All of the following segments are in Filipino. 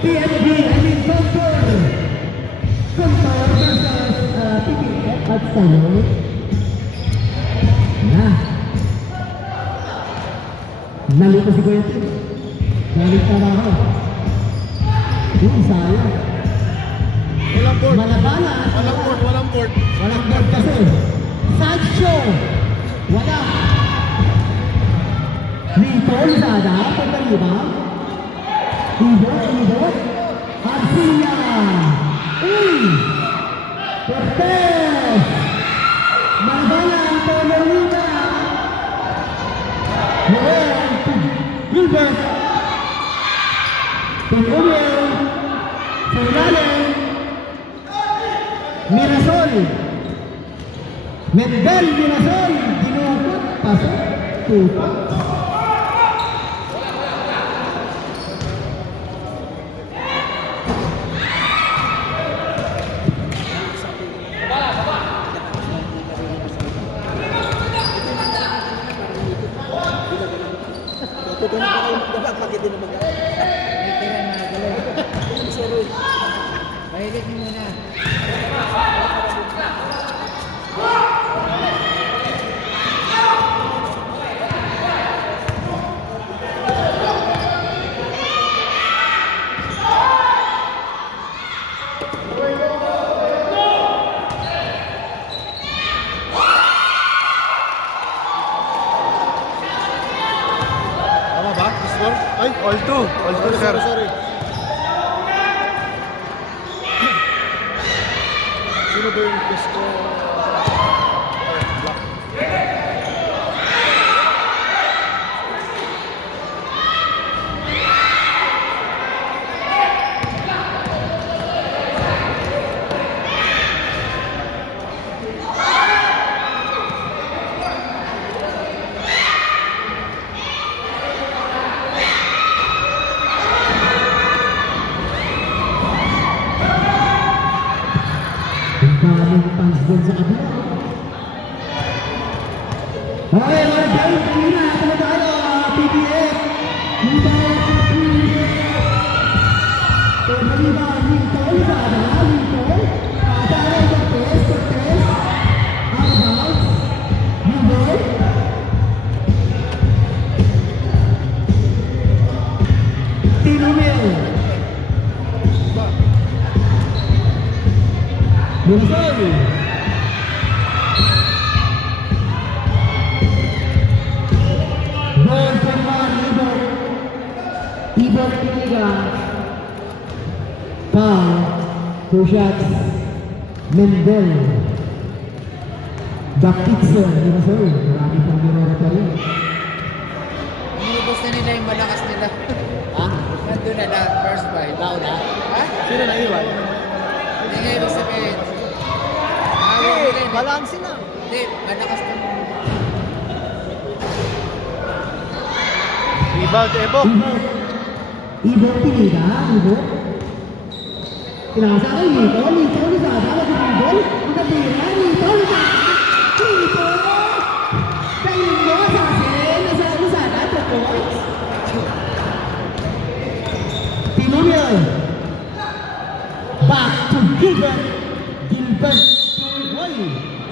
TNB, I mean Concord. Concord versus PPF at Stanley. Na. Nalito si Kuya Tim. Galit na ako. Yung sayang. Walang board. Malabala. Walang board, walang board. Walang board kasi. Sancho. Wala. Lito, Lizada, pagkaliba. Ibo. Arcilla. Uy. Cortez. Malabala, Antonio Luna. Noel. Gilbert. Tungulio. Sa ilalim. Mirasol. Mendel Mirasol. Dinukot. Pasok. Tupak. Tutunan pa kayo magdabag, bakit din na mag-aral? Mahilig mo muna. Tama ba? This one? Ay, all two. All two, sir. Sorry. Sino ba yung gusto? Black. Daming fans doon sa kabila. Okay, mga guys, kanina, tama tayo, PPF. Dito, PPF. Pagkaliba, Lito, Lizada, Lito. Pagkaliba, Cortez. Outbounds. Gilbert. Tinumil. Mirasol. Ball for one, Ibo Piliga. Foul. 2 shots. Mendel. Baptitson. Mirasol. Marami pang mirora pa rin. Inubos na nila yung malakas nila. Ha? Nandun na na, first bite. Bao na? Ha? Sino na iwan? Hindi nga ibig sabihin. Balance na. Hindi, malakas na. Rebound, Evo. Ibo Piliga. Ibo. Kinasa kay Lito. Lito. Lizada. Lagibol. Ang kabira. Lito. Lizada. Lito. Kainin mo sa asin. Nasa Lizada. 2 points. Tinumil. Back to Gilbert. Gilbert. Hoy.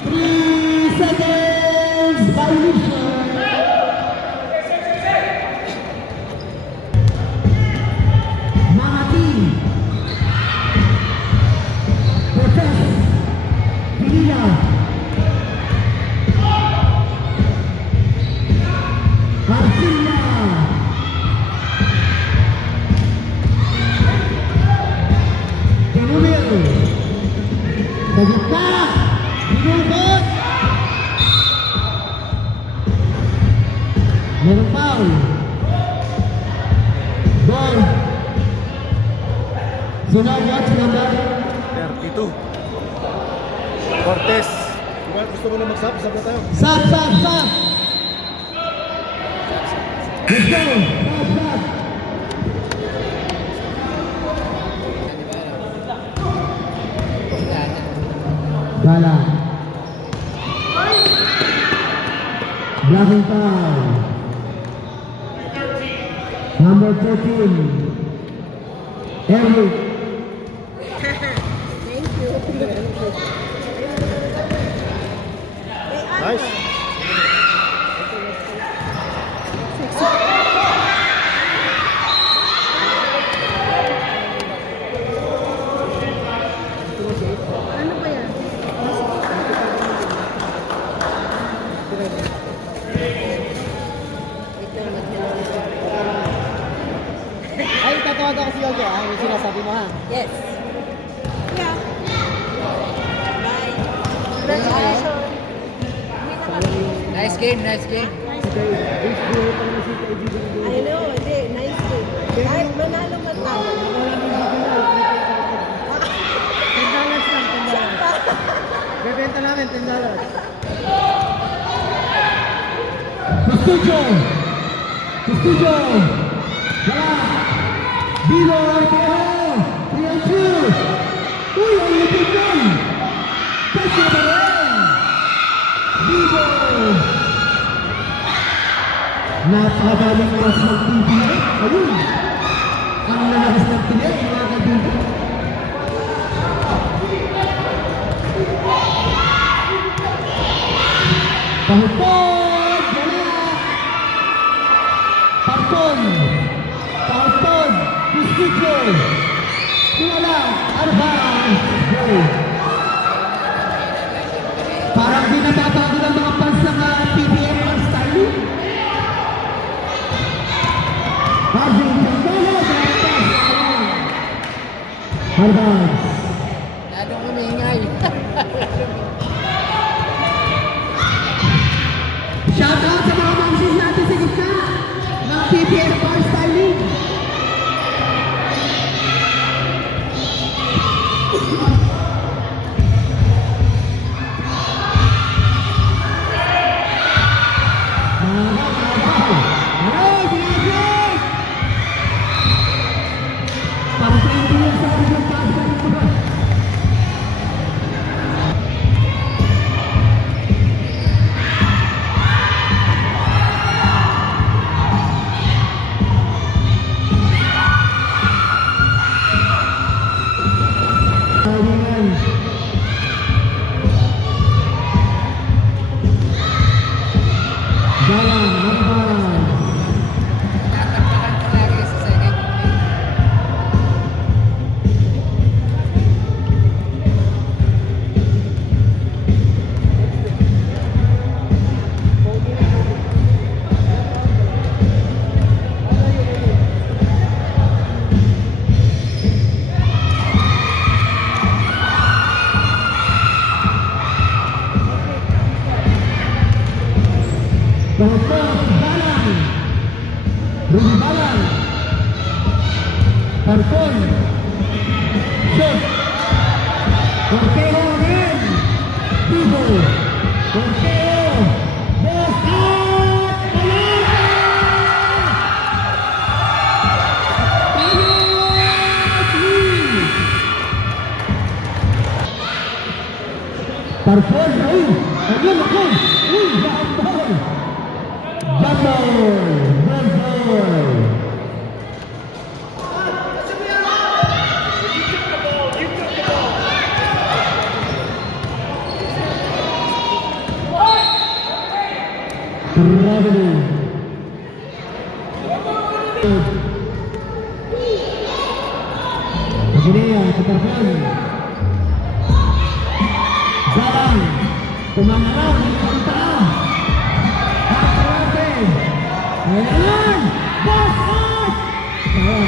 3 seconds. Violation. Mahati. Cortez. Pinilla. Arcilla. Tinumil. Sa gitna. Binukot. Meron foul. Ball. Sunod, watch number. 32. Cortez. Diba, gusto mo na mag-sub? Sub na tayo. Sub. Let's go. Sub. Gala. Blocking foul. Number 14. Erwin. Thank you. Nice. Ano ba yan? Ay, tatawag ako si Yogi. Yung sinasabi mo ha. Yes. Yeah. Bye. Congratulations. Nice game, nice game. I know, hindi. Nice game. Kahit manalo man tayo. $10 lang, $10. Bebenta namin, $10. Pastucho! Pastucho! Wala! Bilo Arqueo! 3-2! Uy, ang lupit nun! Touch na ba rin? Bilo! Napakadaling oras ng PBA. Ayun! Ang lalakas ng tinig, mga kaibigan. Pahupod! Wala! Parton! Parton! Pistucho! Wala! Arban! Goal! Parang di nababago ng mga fans ng PBM ang style. Arvin Candelo! Arban! Lalong umingay. Shoutout sa mga mamsis natin sa gitna ng PPF Bar Styling. Jalan, Arban. Tataktakan ko lagi sa second game. Pahupod, Balang. Rudy Balang. Parton. Shot. Corteo again. Pivo. Corteo. Boss out. Paleta! Parton. Uy. Ayun ako. Uy. Jambol. Jambol. Jambol. Traveling. Aguilera, Catarpán. Zalang. Tumangaraw, nagpuntaan. Hakarate. Ayan! Boss out! Ayan.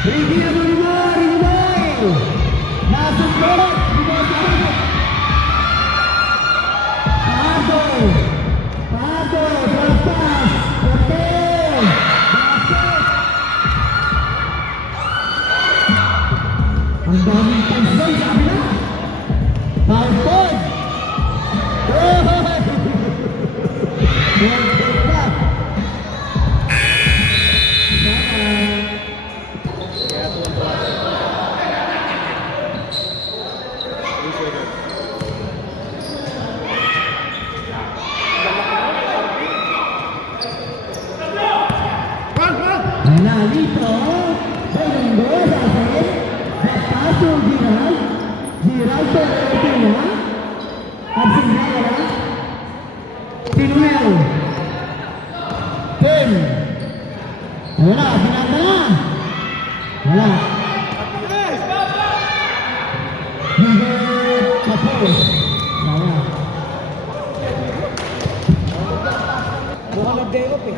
Ricky Amarino, Ricky! Nasusunod! Pardo! Pardo! Manalito, Domingo, Rafael, Bataso, Giral, Giral, Torretina, Absingala, Sinuel, Tim, wala, pinata na, wala, Miguel Capos, wala, Mukhang nag-day off eh.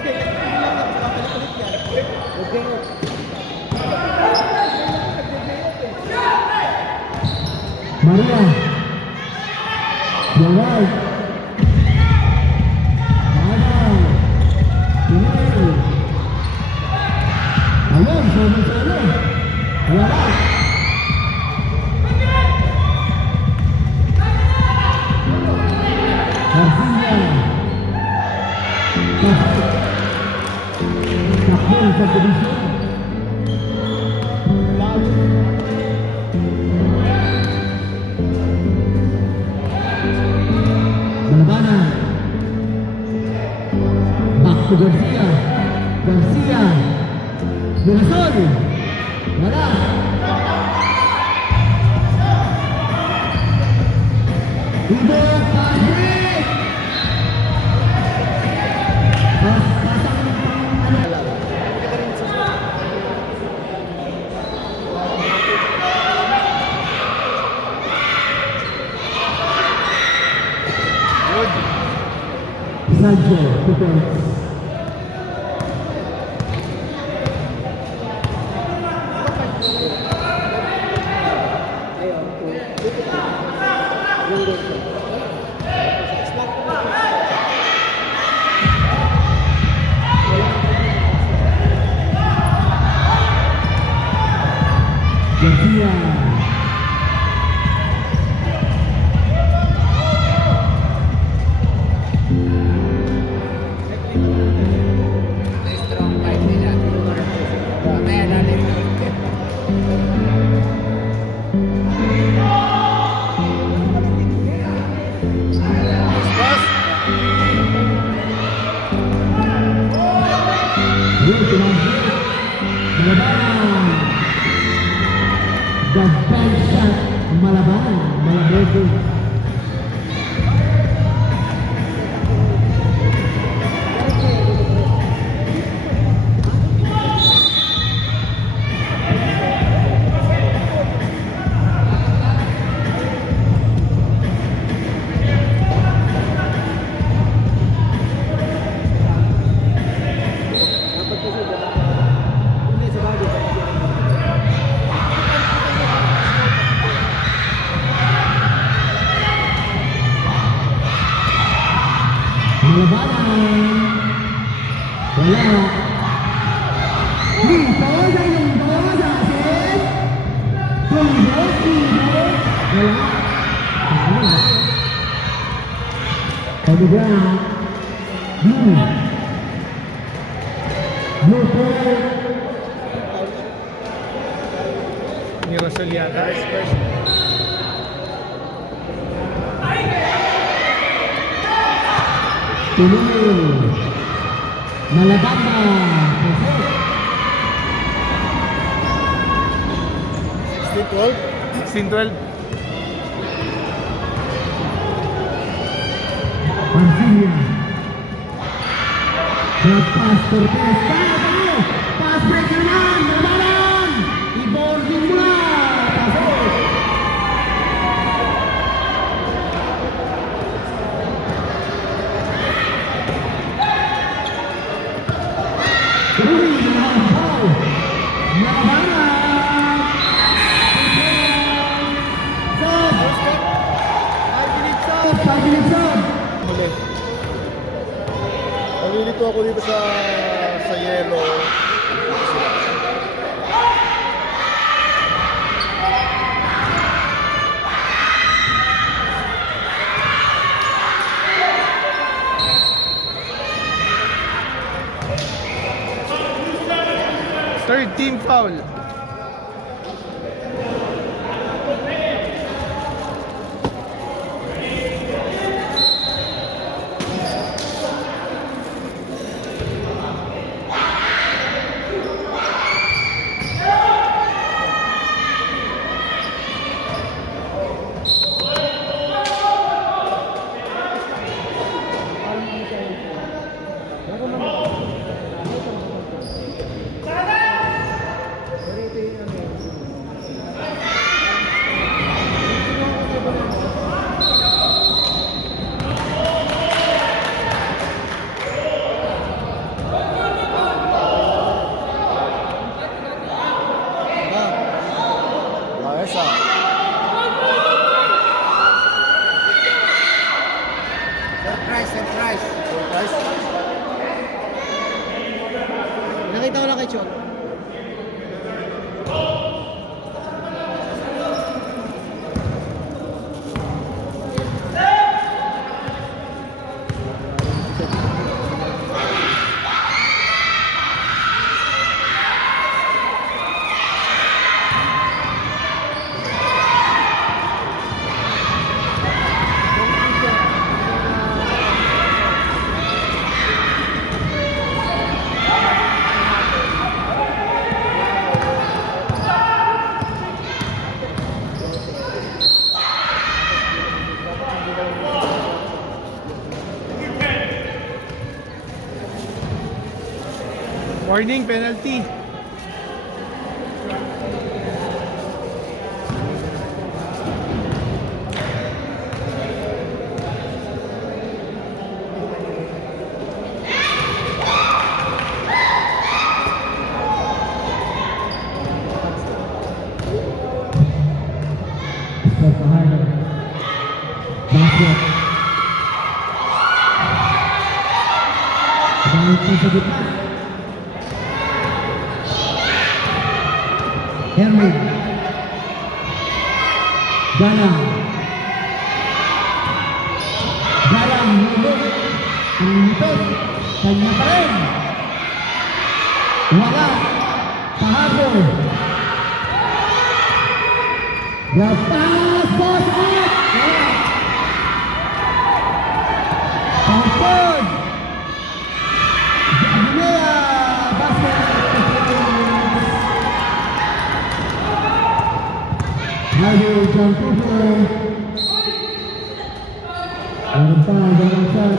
Nag-day off. Maria, you're right. Adam, Pinay. Ayun, solo-solo. Wala. Garcia. Takbol sa division. Balabanan. Back to Garcia. Garcia. Mirasol. Wala. Ibo Patrick. Sancho, 2 points. Ayun. Yung goal. Garcia. Nice strong fight nila. Mamaya natin. Pass. Malaban. The best shot. Malaban. Malaban. Dapat kasi diba? Hindi sa bagay. Malabanan. Wala. Dito sa mundo sa atin. Tundo. Wala. Pagdagang. Blue point. Mirasol yata. Tuloy. Malabamba. Perfect. 16-12. 16-12. Marsilia. Drop pass, Cortez. Tayo! Pass break naman! Malabanan! I-boarding mo na! Pasok! Uy! Malabanan! Malabanan! Sub! Pagilitsod! Muli. Nalilito ako dito sa yellow. Third team foul. Nakita ko lang kay Chot. Warning, penalty. Step behind him. Basket. Dahil po sa gitna. Herman. Galang. Galang. Nilog. Ang lipit. Kanya pa rin. Wala. Pahabol. The pass goes out. Pampon. Jamea. Basket. Lalu Jampupo. Meron pa, ganang shot.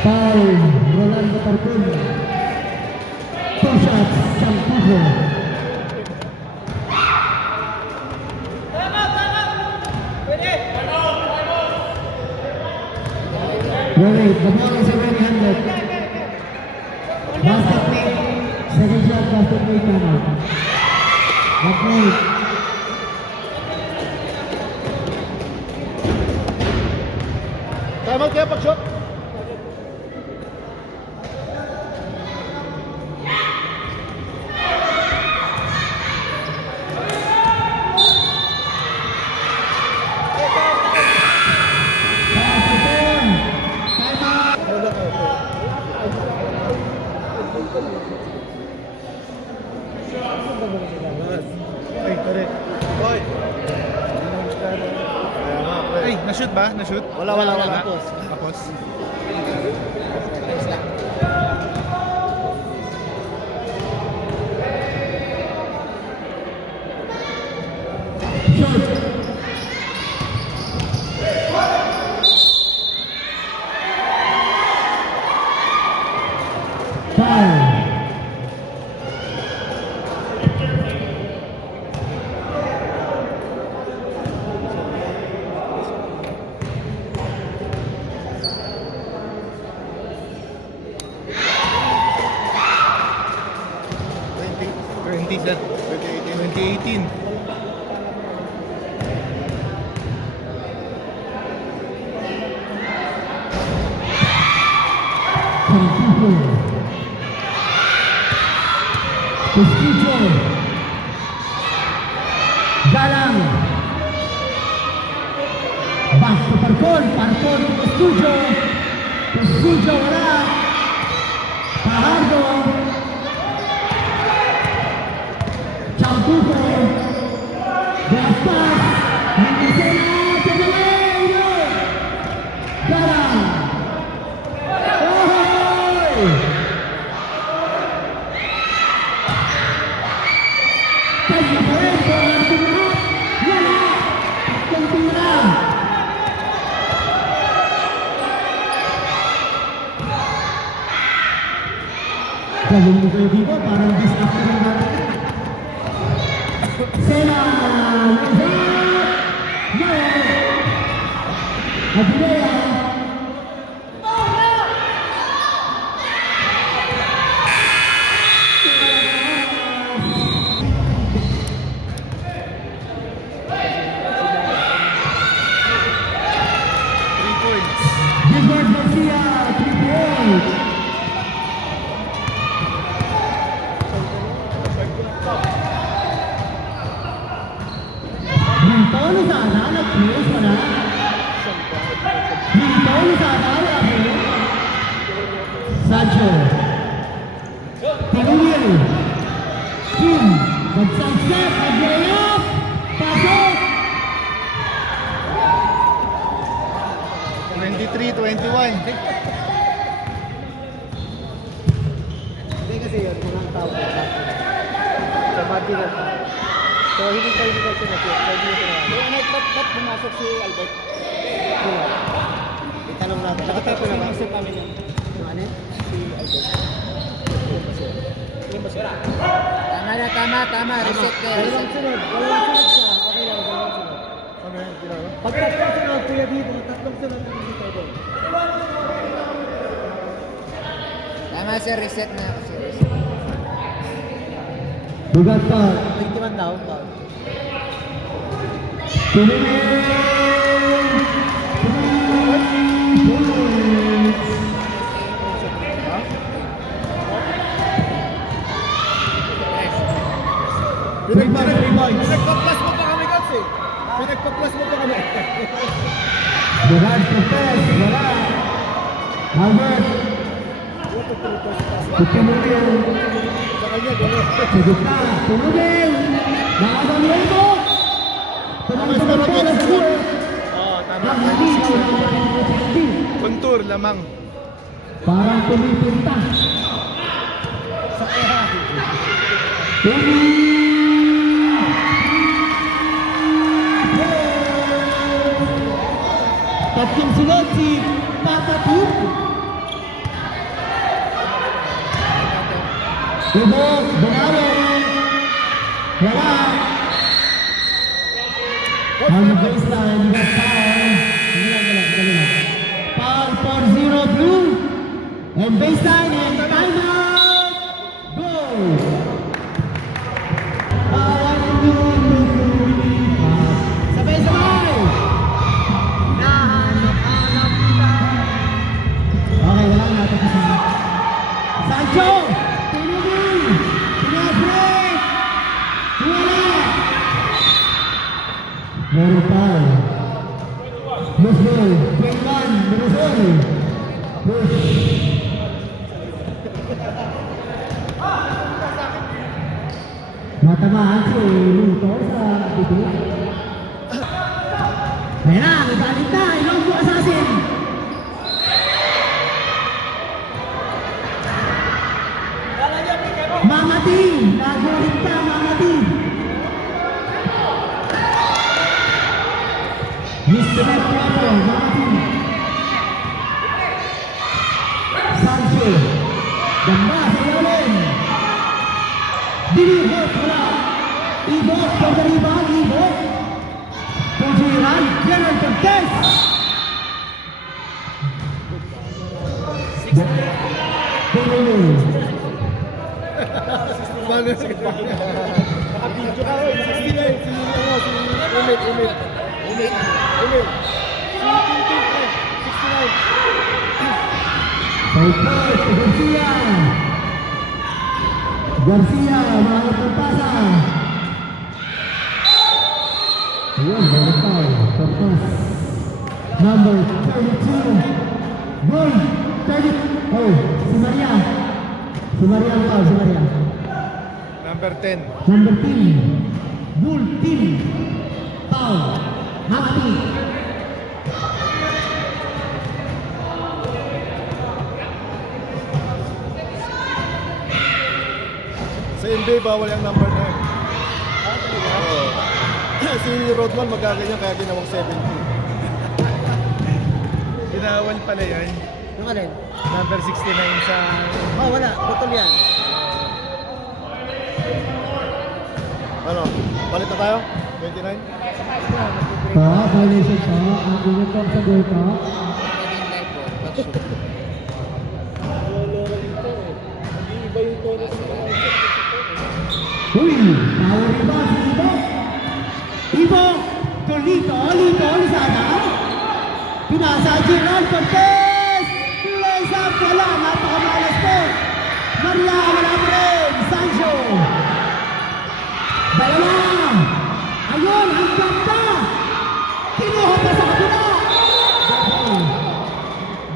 Foul. Rolando Pampon. 2 shots. Jampupo. Ready, the ball is already handed. Basket made. Second shot, basket made naman. Back made. Time out kaya pag-shot. Basket. Time out. Ay, correct. Boy. Kaya nga, pre. Ay, na-shoot ba? Na-shoot? Wala. Tapos? Tapos? Shot. Foul. Sir. 2018. Jampupo. Castillo. Galang. Back to Parcon. Parcon to Castillo. Castillo wala. Pajardo. Jampupo. Gaspas. Mengisena. Penedo. Galang. Ohoy! Kaya pa rin po ang tumulot. Wala. Tatlong tira. Galing mo kayo dito. Parang disaster ang natin. Sena. No. Adilea. Gilbert Garcia, 3 points. Sancho. Tinulil. Kim. Mag-sidestep. Mag-layup. Pasok. 23-21. Hindi kasi yun, unang tao. Sa Madrid. So, hindi kayo sila. Pwede nyo tinawa. So, ba't pumasok si Albert? Itanong natin. Nakatapo na ba? Kasi kami yan. Yung ano? Si Albert. Yung basura. Tama. Reset kayo. Dalawang sunod siya. Okay lang, dalawang sunod. Ano yun? Ginagawa? Pag tatlong sunod, Kuya Bibo, tatlong sunod ang dito doon. Tama sir, reset na. Bugat pa. 21 down. Pinagpa-plus mo pa kami, Gats eh. Pinagpa-plus mo pa kami. Bugat Cortez. Wala. Albert. Tinulil. Sa kanya, gano'n. Sa gitna. Tinulil. Nakasang mo. Tunang sa Cortez. Oo, tama. Ang hindi ko na Kontur, lamang. parang tumipunta. Tatlong sunod si Papa Tube. Ubos, Banawe. Wala. On the baseline, you got foul. Foul for 0 blue. And baseline and timeout. Go. Bawal blue. Sabay-sabay. Nahanap-hanap kita. Okay, wala na. Tapos na. Sancho. Tinubin. Pinag-break. Wala. Meron pa. Musbol. 21. Minusol. Push. Matamaan si Luto sa bibig. Ayan na, nagalit na. Ilonggo assassin. Mamati. Nagulit pa, Mamati. Mr. Mercado, Mamati. Sancho. Ganda sa ilalim. Dinihot, wala. Ibot, pagdariban, ibot. Pujiran, Gerald Cortez. Pinulil. Paano si nakabidyo ka rin. 69. Umit. Baiklah, Garcia, mahanap ng pasa. Ayun, balik pa. Cortez. Number 32. Goal, 30. Oh, si Maria. Si Maria ang tao, si Maria. Number 10. Number 10. Bull team. Tao. Hamati. Sa NBA, bawal yung number 9. Oo. Si Rodman magaganyan kaya ginawang 70. Ginawal pala yan. Yung alin? Number 69 sa... Oh, wala. Putol yan. Ano? Palit na tayo? 29? Violation po. Ang uniform sa goal po. Pwedeng live po. Pag-shoot. Uy! Power rebound si Ibo! Ibo! Lito, Lizada! Pinasa Gerald Cortez! Lays up, wala! Napakamalas po! Maria, wala pa rin! Sancho! Dalawa! Ayun, ang ganda! Kinuha pa sa kabila!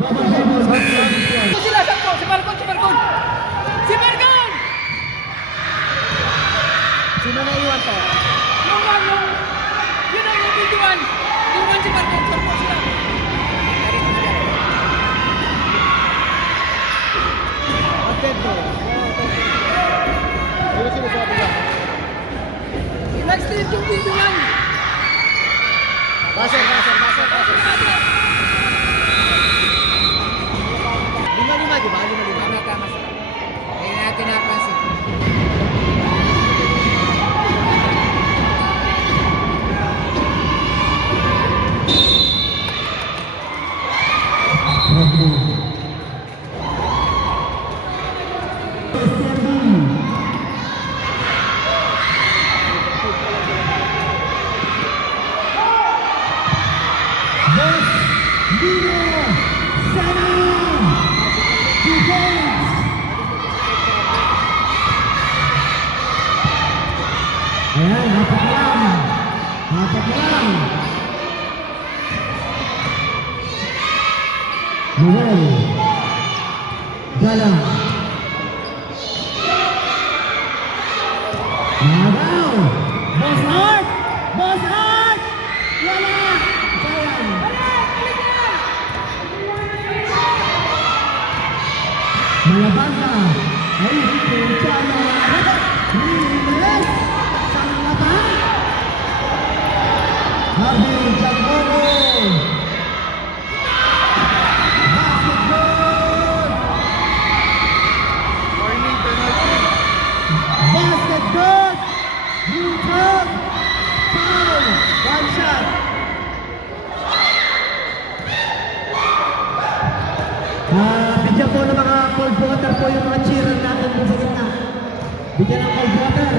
Double. Sila, sakto! Si Marco! Pedro. Sino sinasabi niya? Nag-street yung video yan. Passer. Lima, di ba? Lima. Tama sir. Kaya natin napansin. Ayan, hapak lang. Noel. Galang. Nagaw. Boss Art! Wala! Sayang. Malabanga. Ay, pucha na. Riles. Sang mata. Harvey Jambogo. Basketball. Basketball. Newton. Foul. One shot. Bigyan po ng mga cold water po yung mga cheerer natin po sa gitna. Bigyan ng cold water.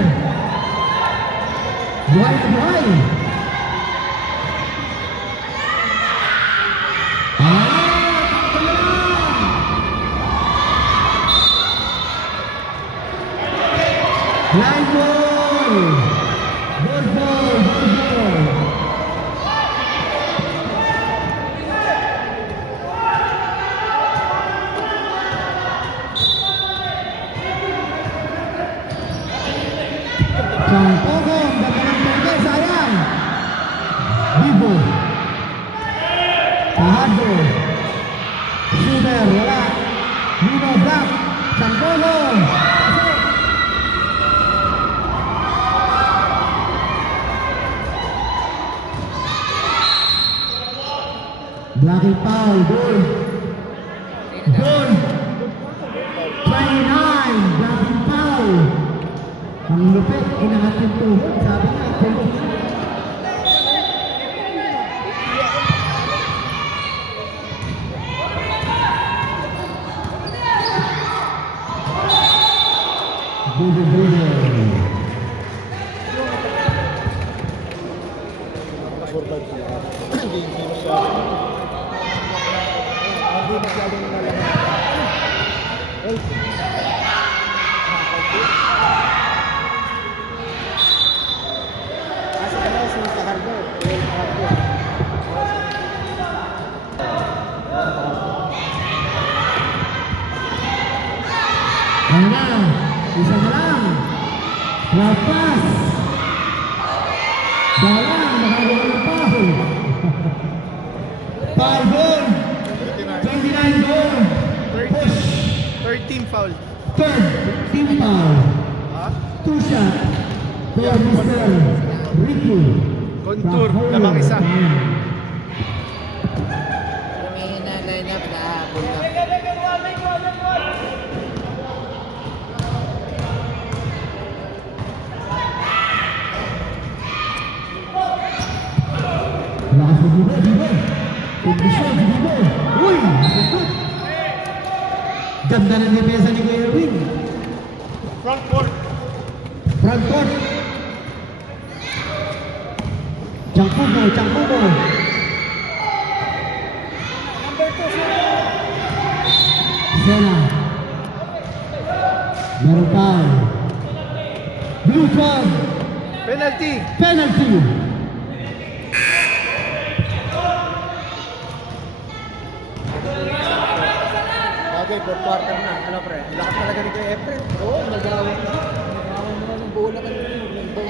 Buhay na buhay. Takbo lang. Line ball. Good ball. Sampogong, dapat ng sayang. Bibo. Tahado. Shooter, wala. Nino Black. Sampogong. Pasok. Blackie foul, goal. 29, Blackie foul. Ang lupit, inahat yung tuhod. Sabi nga, tulog na. Budo. Survive siya. Hindi masyado. Hindi masyadong nalaman. Ano na? Isa na lang. Lapas. Dalang, nakagawa ng foul. 5 goal. 29 goal. Push. 13 foul. Third, team foul. Ha? 2 shot. For Mr. Ricky. Contour, lamang isa. Tumingin na line up na habol na. Lakas na Bibo. Kondisyon, Bibo. Uy, masukot. Ganda ng depensa ni Kuya Erwin. Front court. Front court. Changpugo. Sena. Meron foul. Blue flag. Penalty. Penalty. Okay, 4 quarter na. Ano pre? Ang lakas talaga ni Kuya Efren. Oo, nagawin na. Nagawin mo ng bola ka nito.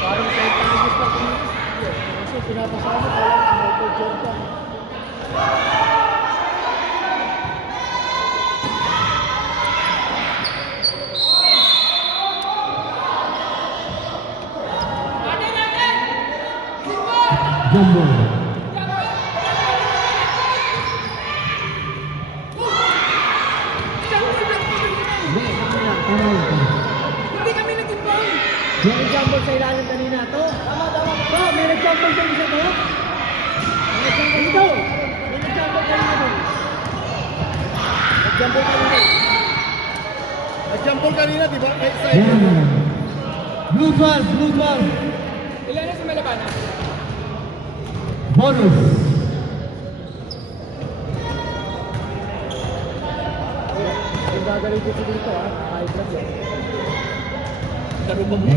Parang kahit pangigis pa pangigis. Kasi pinapasama ka lang sa Michael Jordan. Jumbo. Hindi, kami lang. Tama yun. Hindi kami naging ball. Yung jumble sa ilalim kanina to. Tama. Bro, may nag-jumble sa isa to. May nag-jumble ito. May nag-jumble kanina to. Nag-jumble kanina. Nag-jumble kanina, di ba? Right side. Yan. Blue 12, blue 12. Ilan na sa Malabana? Bonus. Yung gagaling dito dito ha. High blood yan. Laro ba mo?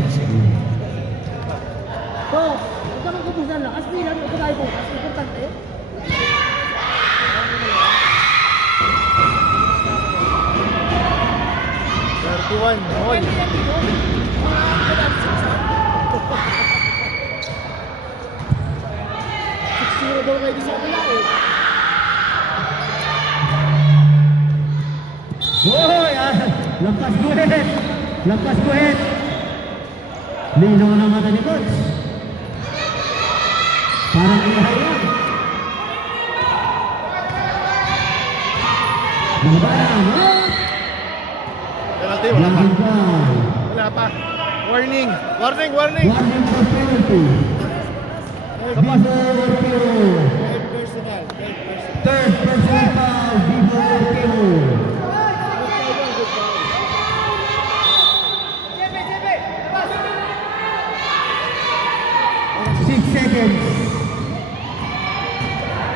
To, huwag ka magkubusan lang. As bilang, huwag tayo bukas. Importante. One. Daw kayo sa kanila eh. Oh, yan. Lampas guhit. Lampas guhit. Lino ng mata ni Coach. Parang ihay yan. Mabayan. Penalty, wala pa. Yan ka. Wala pa. Warning. Warning. Warning for penalty. Vivo Ortero. Third personal foul. Vivo Ortero. 6 seconds.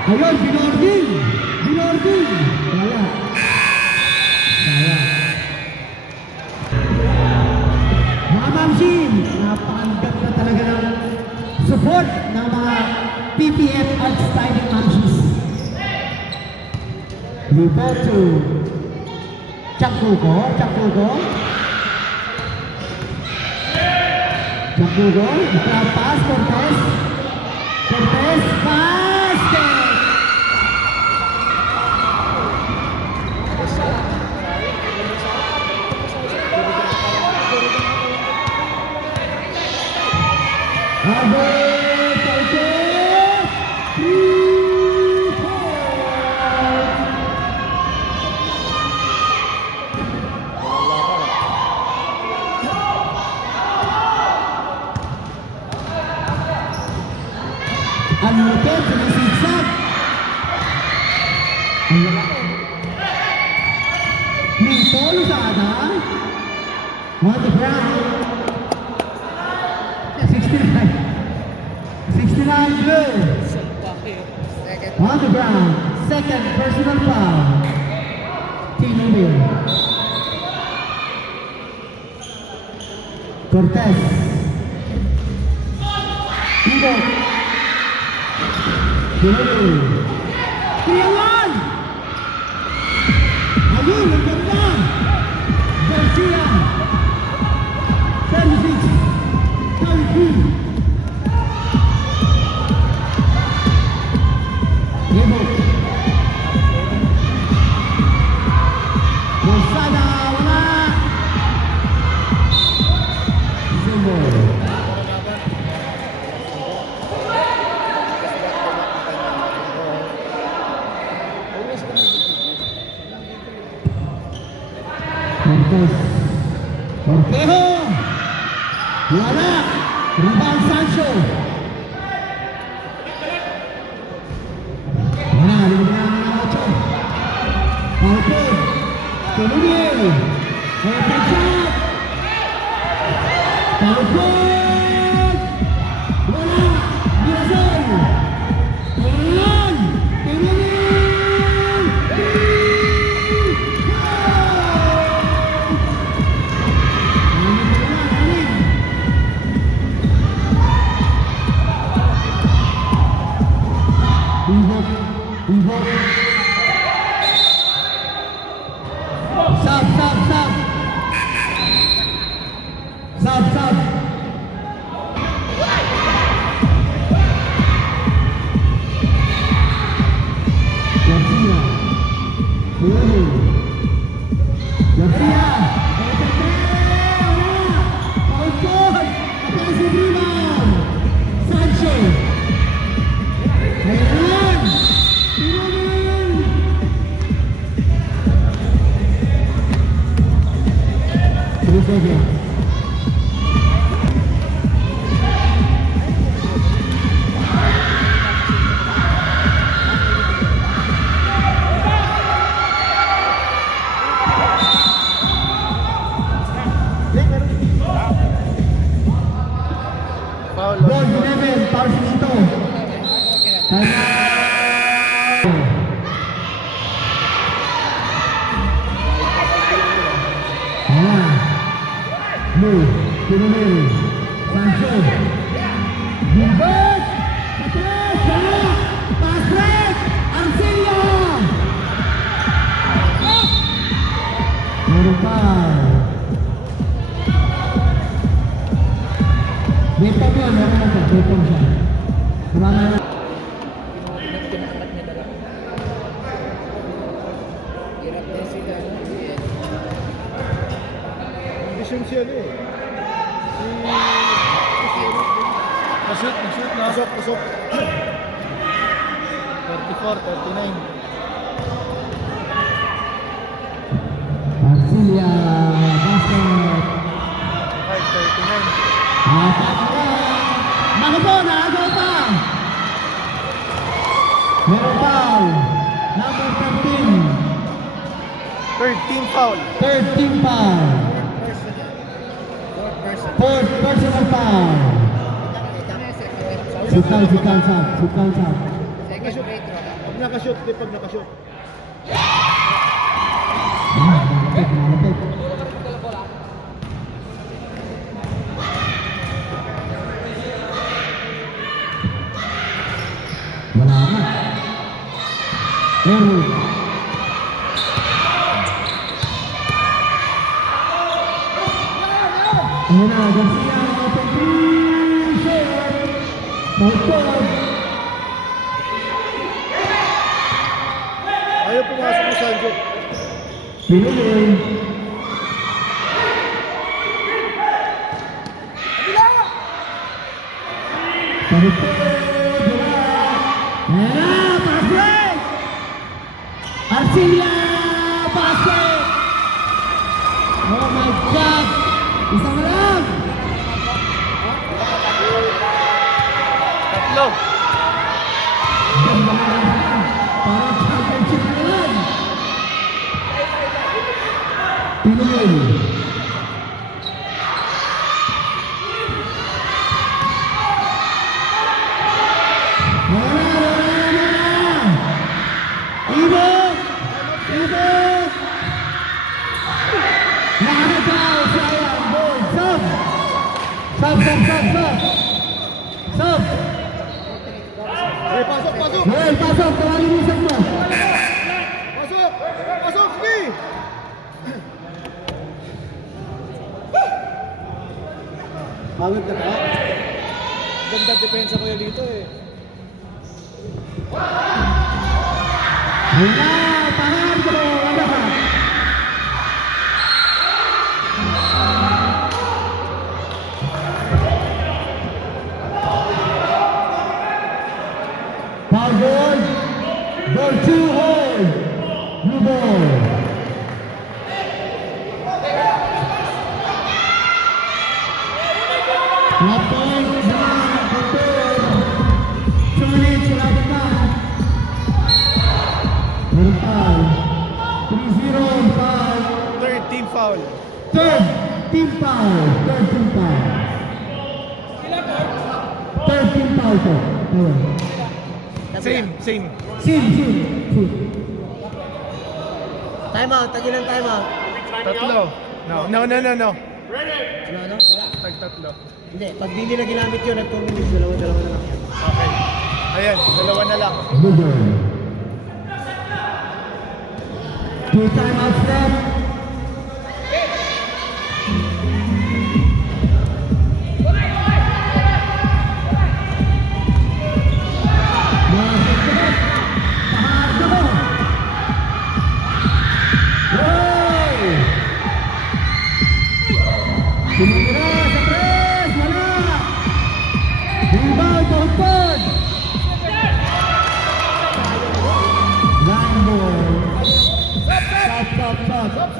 Ayun, binording. Wala. Mga mamsin, napakaganda talaga ng support ng mga PPF outstanding mamsis. Lipo to Chakbugo. Pass, Cortez, basket! Abel Cortez! 3 points! Unlimited, sumisigzag. Ang lalaki. Lito, Luzada. On the ground. 69 blue. On the ground. Second personal foul. Team Emil. Cortez. Ibo. Pinuli. 3-1! Ayun, ang ganda! Garcia! 36! 33! Ibo. Rosada, wala! Zimbo. Cortez. Ortejo. Wala. Rebound Sancho. Wala. Lima na 8. Paupo. Tumuli. Open shot. Paupo. Wala. Girasol. Tulan. Tumuli. Invoke. Sub. 3 seconds. Foul. Ball 11, foul si Nito. Time out. Ayan. Blue, Pinamil, Sancho. Gilbert! Patres! Wala! Pass break! Arcilla! Meron pa. Betong yun, meron pa. Betong siya. Wala na yun. Pinakalat niya dala. Hirap din sila. Condition siya eh. Pasok na. Pasok. 34, 39. Arcilla, basket. 5, 39. Nakagaw pa! Meron foul. Number 13. Third team foul. Third team foul. Fourth personal foul. Sit down, sir. Second break, Pag nakashoot, pag nakashoot. Malapit. Wala na. Erwin. Ayan na, Garcia, open three, shot. Ballcon. Ayaw pumasok ni Sancho. Pinulin. Pahupod, wala. Ayan na, pass break. Arcilla, basket. Oh my God. Isang lang. Tatlo. Parang championship na lang. Pinulin. Ibon! Nakakataw siya yan, boy. Sub! Sub! Hey, pasok. Well, pasok. Tawagin mo sub mo. Pasok, sige. Pagod na ba? Ganda depensa ko yan dito eh. Wala! Tahan ko! Wala! Foul ball! Ball 2 hold! Blue ball! Lapang sa control! Sulit sa laban! Meron foul. 3-0 foul. Third team foul. Third team foul po. Ayun. Same. Sim. Time out, tagilan time out. Tatlo. No. Ano? Tatlo. Hindi, pag di nila ginamit yun, at 2 minutes, dalawa na lang yan. Okay. Ayan, dalawa na lang. Blue ball. 2 timeouts left. Tumira sa press, wala! Rebound, pahupod! Line ball. Stop.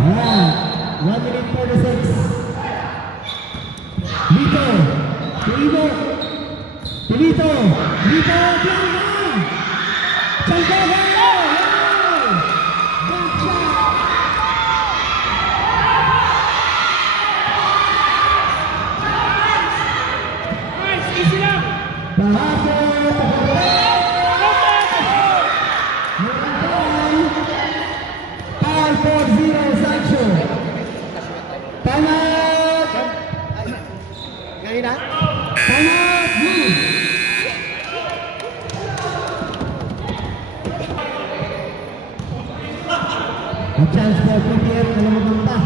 Ayan, 1 minute 46. Dito, Pilito, Pilito, Dito, Pilito! Santiago! Good shot! Bahasa, Power 4-0 sanction. Time out! Ngayon na? Time out! Blue! A chance for PPM na lumabanta.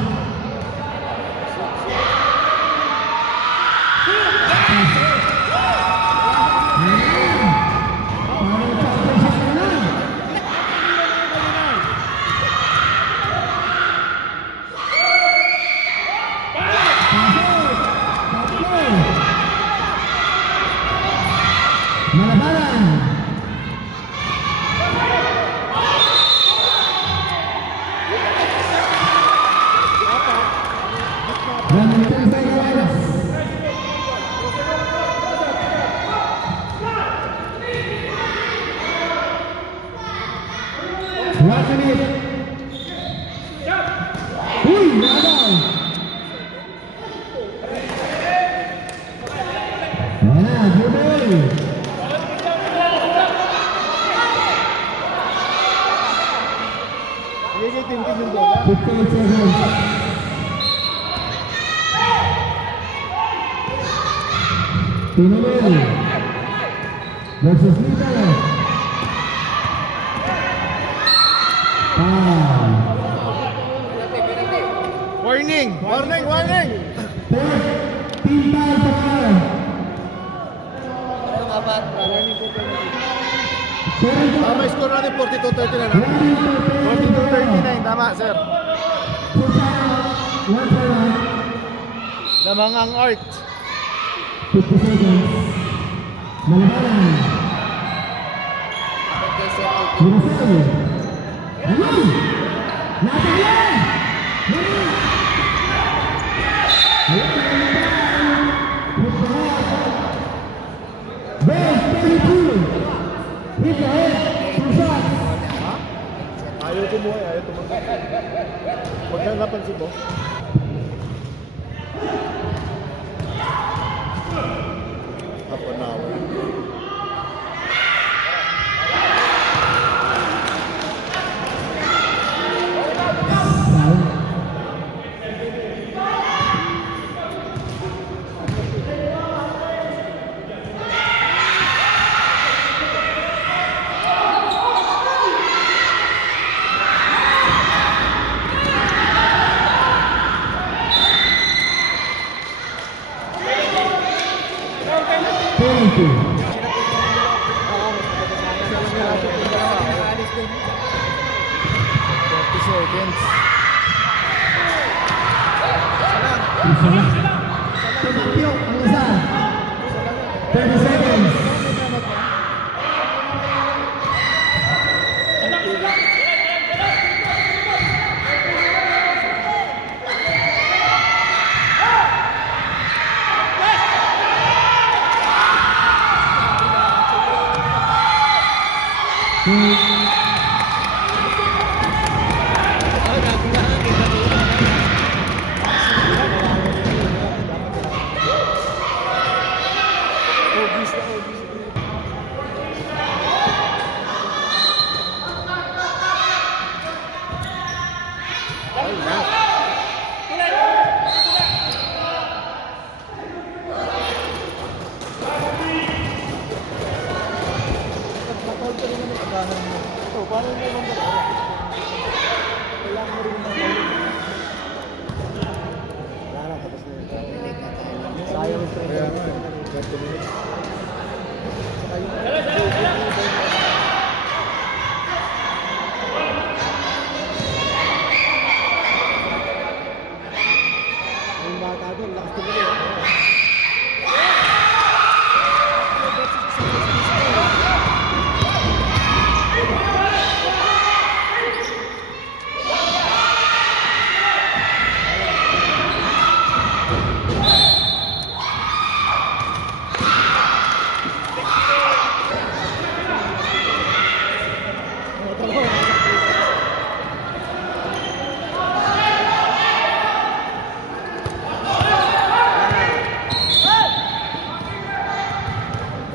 Parang championship na lang. Malabanan. Running 10 seconds. One minute. Uy, nagaw. Wala, Jubel. Tintin yung bola. 58 seconds. Pinulil versus Lito. Foul. Warning! Warning! Warning! Fourth, team foul sa Karo. Ano nga ba? Running po Tama, score natin 42-30 na lang. 42-39, tama, sir. Namangang art. 50 seconds. Malabanan. Mirasol. Ayun! Latag yan! Ayun! Ayun! Hit the head. Base 32. Hit the head. Two shots. Ayaw tumuhay, ayaw tumakbo. Huwag kang napansin mo. Half an hour. Foul. Penalty. 40 seconds. Isa lang. Tumakyo ang isa. 30 seconds.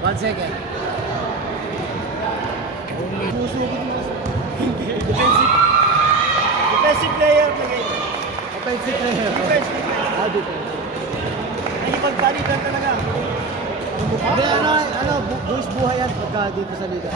1 second. Susugod mo. Defensive player na game. Offensive player. Defensive player. Defensive. Nakipagpalitan talaga. Hindi, buwis buhay yan pagka dito sa liga.